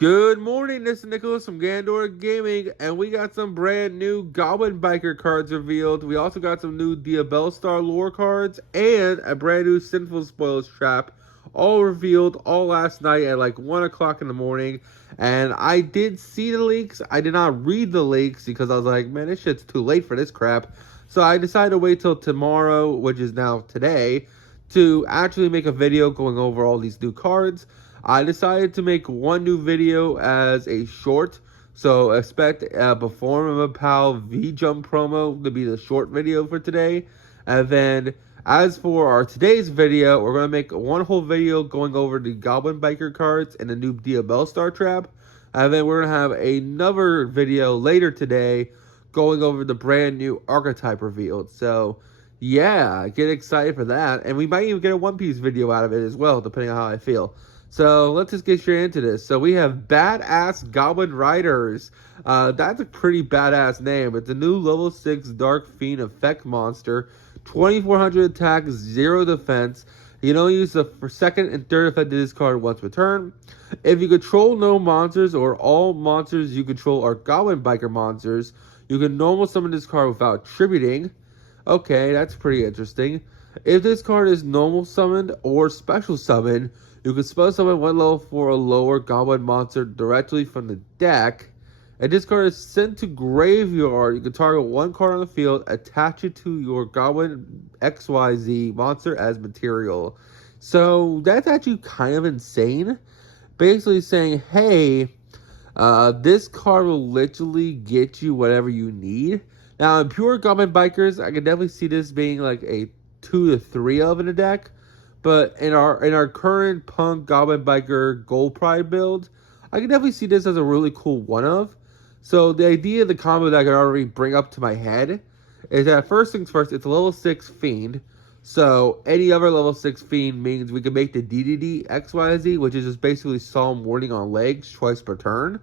Good morning, this is Nicholas from Gandor Gaming, and we got some brand new Goblin Biker cards revealed. We also got some new Diabellstar lore cards, and a brand new Sinful Spoils trap, all revealed all last night at like 1 o'clock in the morning. And I did see the leaks. I did not read the leaks because I was like, man, this shit's too late for this crap. So I decided to wait till tomorrow, which is now today, to actually make a video going over all these new cards. I decided to make one new video as a short, so expect Perform of a Pal V-Jump promo to be the short video for today. And then, as for our today's video, we're going to make one whole video going over the Goblin Biker cards and the new Diabellstar trap. And then we're going to have another video later today going over the brand new archetype revealed. So, yeah, get excited for that. And we might even get a One Piece video out of it as well, depending on how I feel. So let's just get straight into this. So we have Badass Goblin Riders. That's a pretty badass name. It's a new level 6 Dark Fiend effect monster. 2400 attack, 0 defense. You can only use the second and third effect of this card once per turn. If you control no monsters or all monsters you control are Goblin Biker monsters, you can normal summon this card without tributing. Okay, that's pretty interesting. If this card is normal summoned or special summoned, you can spell summon one level 4 or lower goblin monster directly from the deck. And this card is sent to graveyard. You can target one card on the field, attach it to your goblin XYZ monster as material. So that's actually kind of insane. Basically saying, hey, this card will literally get you whatever you need. Now, in pure Goblin Bikers, I can definitely see this being like a 2 to 3 of in a deck. But in our current Punk Goblin Biker Gold Pride build, I can definitely see this as a really cool one of. So the idea of the combo that I can already bring up to my head is that first things first, it's a level 6 Fiend. So any other level 6 Fiend means we can make the DDD XYZ, which is just basically Solemn Warning on legs twice per turn,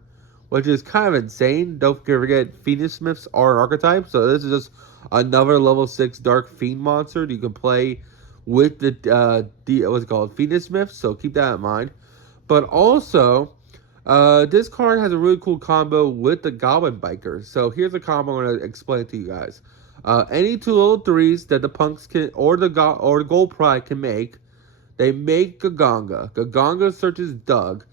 which is kind of insane. Don't forget, Phoenix Smiths are an archetype, so this is just another level 6 Dark Fiend monster you can play with the what's it called, Phoenix Smith, so keep that in mind. But also, this card has a really cool combo with the Goblin Bikers. So here's a combo I'm going to explain to you guys. Any 2 level 3s that the Punks can, or the Gold Pride can make, they make Gaganga. Gaganga searches Doug.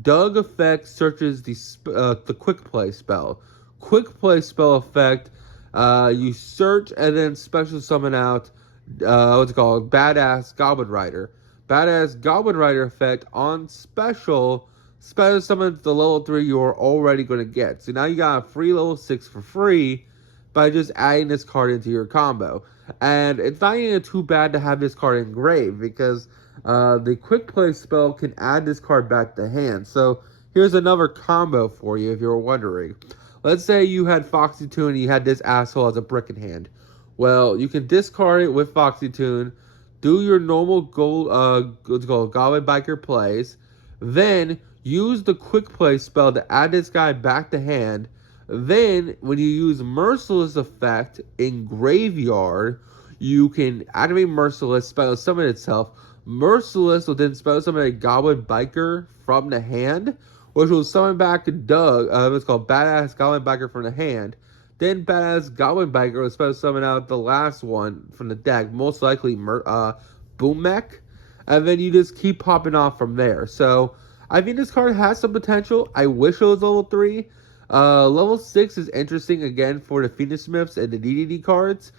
Doug effect searches the Quick Play spell. Quick Play spell effect, you search and then special summon out what's it called? Badass Goblin Rider. Badass Goblin Rider effect on special summons the level 3 you're already going to get. So now you got a free level 6 for free by just adding this card into your combo. And it's not even too bad to have this card engraved because the Quick Play spell can add this card back to hand. So here's another combo for you if you're wondering. Let's say you had Foxy Toon and you had this asshole as a brick in hand. Well, you can discard it with Foxy Toon, do your normal Goblin Biker plays, then use the Quick Play spell to add this guy back to hand. Then, when you use Merciless effect in Graveyard, you can activate Merciless, spell summon itself. Merciless will then spell summon a Goblin Biker from the hand, which will summon back Doug, what's called Badass Goblin Biker from the hand. Then Badass Goblin Biker will supposed to summon out the last one from the deck, most likely Boom Mech. And then you just keep popping off from there. So, I think this card has some potential. I wish it was level 3. Level 6 is interesting, again, for the Phoenix Smiths and the DDD cards.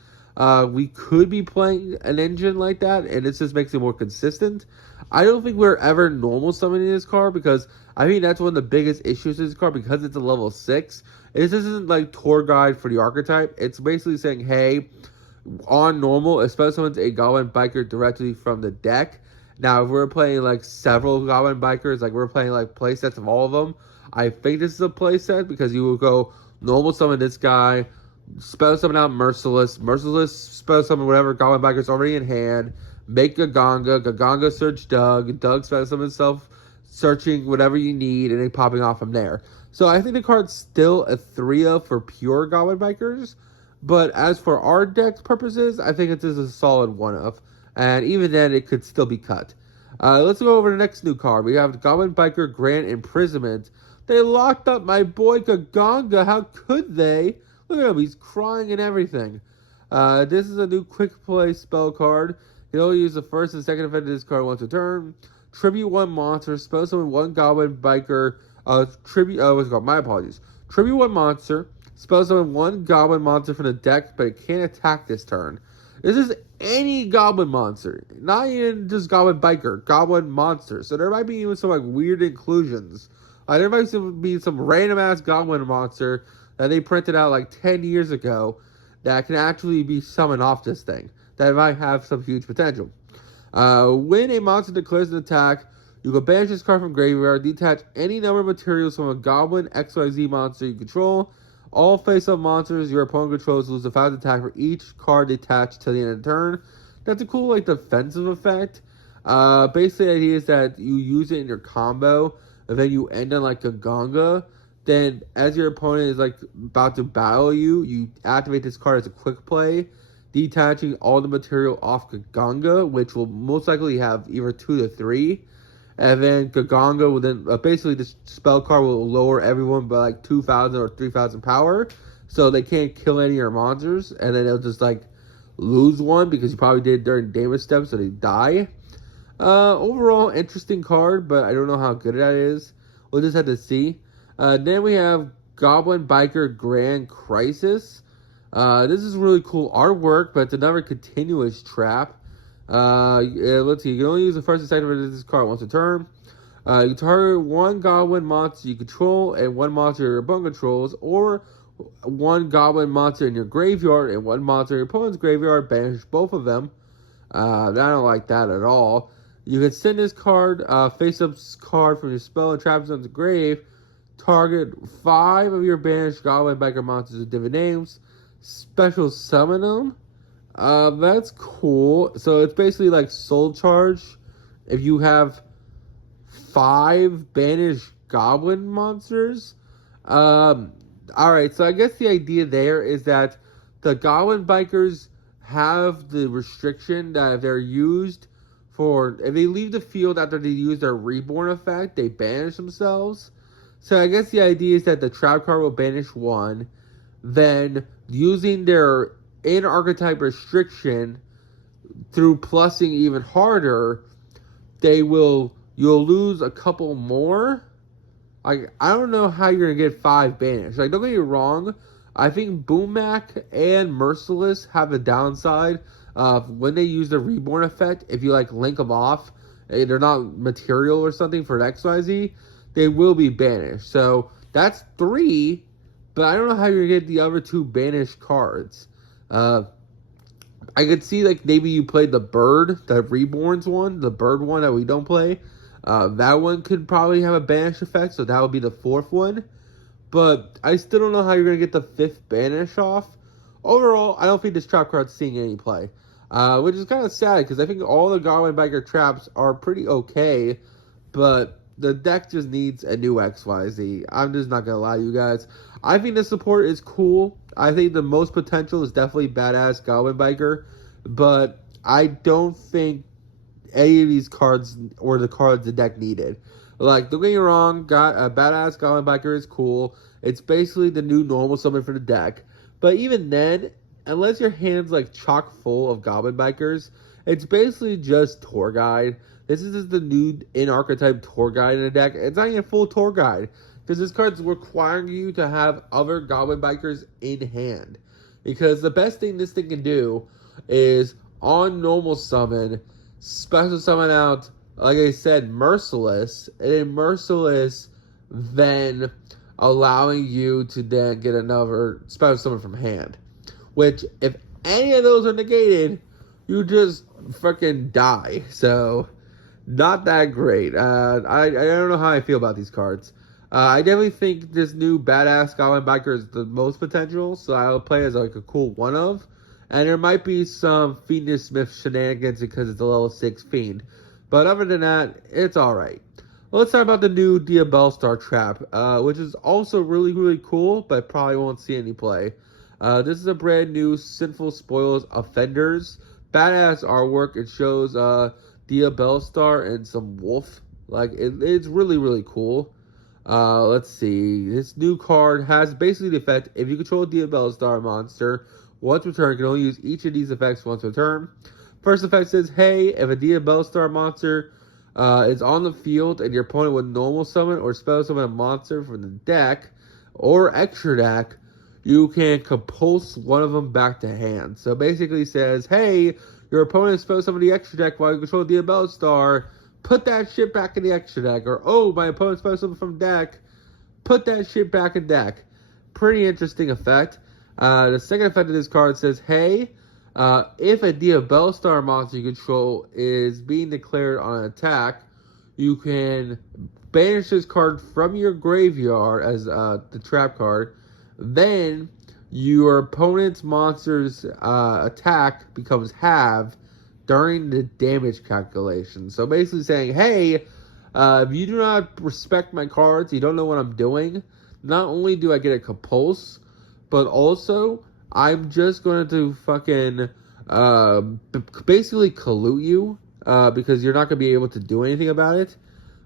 We could be playing an engine like that, and it just makes it more consistent. I don't think we're ever normal summoning this card, because I think that's one of the biggest issues with this card, because it's a level 6. This isn't like tour guide for the archetype. It's basically saying, hey, on normal, especially when it's a Goblin Biker directly from the deck. Now, if we're playing like several Goblin Bikers, like we're playing like playsets of all of them, I think this is a playset, because you will go normal summon this guy, spell summon out Merciless, spell summon whatever Goblin Biker's already in hand, make Gaganga search Doug spell summon himself, searching whatever you need, and then popping off from there. So I think the card's still a 3-of for pure Goblin Bikers, but as for our deck's purposes, I think it is a solid 1-of, and even then it could still be cut. Let's go over the next new card. We have Goblin Biker Grand Imprisonment. They locked up my boy Gaganga. How could they? Look at him. He's crying and everything. This is a new quick play spell card. You can only use the first and second effect of this card once a turn. Tribute one monster. Spell summon one Goblin Biker. What's it called? My apologies. Tribute one monster. Spell summon one Goblin monster from the deck, but it can't attack this turn. This is any Goblin monster. Not even just Goblin Biker. Goblin monster. So there might be even some like weird inclusions. There might be some random ass Goblin monster that they printed out like 10 years ago that can actually be summoned off this thing. That might have some huge potential. When a monster declares an attack, you can banish this card from graveyard, detach any number of materials from a Goblin XYZ monster you control. All face-up monsters your opponent controls lose a 5 attack for each card detached to the end of the turn. That's a cool like defensive effect. Basically the idea is that you use it in your combo, and then you end on like a Ganga. Then as your opponent is like about to battle you, you activate this card as a quick play, detaching all the material off Gaganga, which will most likely have either 2 to 3. And then Gaganga will then, basically this spell card will lower everyone by like 2,000 or 3,000 power. So they can't kill any of your monsters. And then they'll just like lose one because you probably did during damage steps, so they die. Overall, interesting card, but I don't know how good that is. We'll just have to see. Then we have Goblin Biker Grand Crisis. This is really cool artwork, but it's another continuous trap. Let's see. You can only use the first and second of this card once a turn. You target one Goblin monster you control and one monster your opponent controls, or one Goblin monster in your graveyard and one monster in your opponent's graveyard. Banish both of them. I don't like that at all. You can send this card, face-up card from your spell and trap zone's grave. Target 5 of your banished Goblin Biker monsters with different names. Special summon them. That's cool. So it's basically like Soul Charge. If you have 5 banished Goblin monsters. Alright, so I guess the idea there is that the Goblin Bikers have the restriction that if they're used for, if they leave the field after they use their Reborn effect, they banish themselves. So I guess the idea is that the trap card will banish one, then using their in-archetype restriction through plussing even harder, you'll lose a couple more. I don't know how you're gonna get 5 banished. Like, don't get me wrong, I think Boommac and Merciless have a downside when they use the Reborn effect. If you like link them off, they're not material or something for an XYZ, they will be banished. So that's 3, but I don't know how you're gonna get the other 2 banished cards. I could see like maybe you played the Bird, the Reborns one, the Bird one that we don't play. That one could probably have a banish effect, so that would be the 4th one. But I still don't know how you're going to get the 5th banish off. Overall, I don't think this trap card's seeing any play. Which is kind of sad, because I think all the Goblin Biker traps are pretty okay. But the deck just needs a new XYZ. I'm just not going to lie to you guys. I think the support is cool. I think the most potential is definitely Badass Goblin Biker. But I don't think any of these cards or the cards the deck needed. Like, don't get me wrong, Badass Goblin Biker is cool. It's basically the new normal summon for the deck. But even then, unless your hand's like chock full of Goblin Bikers, it's basically just Tour Guide. This is just the new in-archetype Tour Guide in the deck. It's not even a full Tour Guide, because this card's requiring you to have other Goblin Bikers in hand. Because the best thing this thing can do is, on normal summon, special summon out, like I said, Merciless, and then Merciless then allowing you to then get another special summon from hand. Which, if any of those are negated, you just freaking die. So, not that great. I don't know how I feel about these cards. I definitely think this new Badass Goblin Biker is the most potential, so I'll play as like a cool one of. And there might be some Fiendish Smith shenanigans because it's a level 6 Fiend. But other than that, it's alright. Well, let's talk about the new Diabellstar trap, which is also really, really cool, but probably won't see any play. This is a brand new Sinful Spoils Offenders. Badass artwork. It shows Diabellstar and some wolf. Like, it's really, really cool. Let's see. This new card has basically the effect: if you control a Diabellstar monster, once per turn, you can only use each of these effects once per turn. First effect says, hey, if a Diabellstar monster is on the field and your opponent would normal summon or spell summon a monster from the deck or extra deck, you can compulse one of them back to hand. So basically says, hey, your opponent spell summon the extra deck while you control Diabellstar, put that shit back in the extra deck. Or, oh, my opponent spell summon from deck, put that shit back in deck. Pretty interesting effect. The second effect of this card says, hey, if a Diabellstar monster you control is being declared on an attack, you can banish this card from your graveyard as the trap card. Then your opponent's monster's attack becomes halved during the damage calculation. So basically saying, hey, if you do not respect my cards, you don't know what I'm doing, not only do I get a compulse, but also I'm just going to fucking basically collude you because you're not going to be able to do anything about it,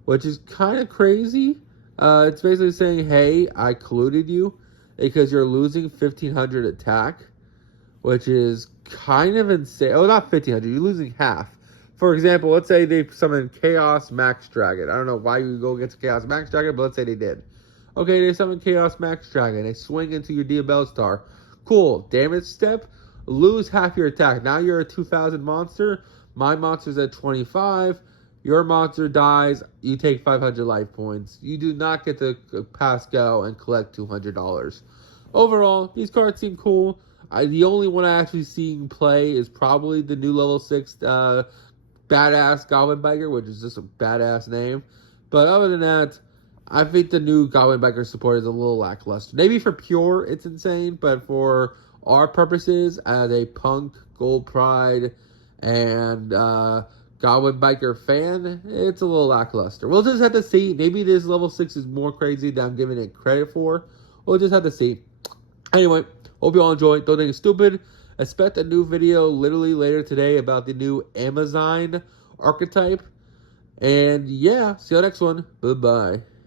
which is kind of crazy. It's basically saying, hey, I colluded you because you're losing 1,500 attack, which is kind of insane. Oh, not 1,500. You're losing half. For example, let's say they summon Chaos Max Dragon. I don't know why you go against Chaos Max Dragon, but let's say they did. Okay, they summon Chaos Max Dragon. They swing into your Diabellstar. Cool. Damage step. Lose half your attack. Now you're a 2,000 monster. My monster's at 25. Your monster dies. You take 500 life points. You do not get to pass go and collect $200. Overall, these cards seem cool. The only one I actually seen play is probably the new level 6 badass GoblinBiker, which is just a badass name. But other than that, I think the new GoblinBiker support is a little lackluster. Maybe for pure, it's insane, but for our purposes, as a Punk, Gold Pride, and GoblinBiker fan, it's a little lackluster. We'll just have to see. Maybe this level 6 is more crazy than I'm giving it credit for. We'll just have to see. Anyway, hope you all enjoyed. Don't think it's stupid. Expect a new video literally later today about the new Amazon archetype. And yeah, see you next one. Bye-bye.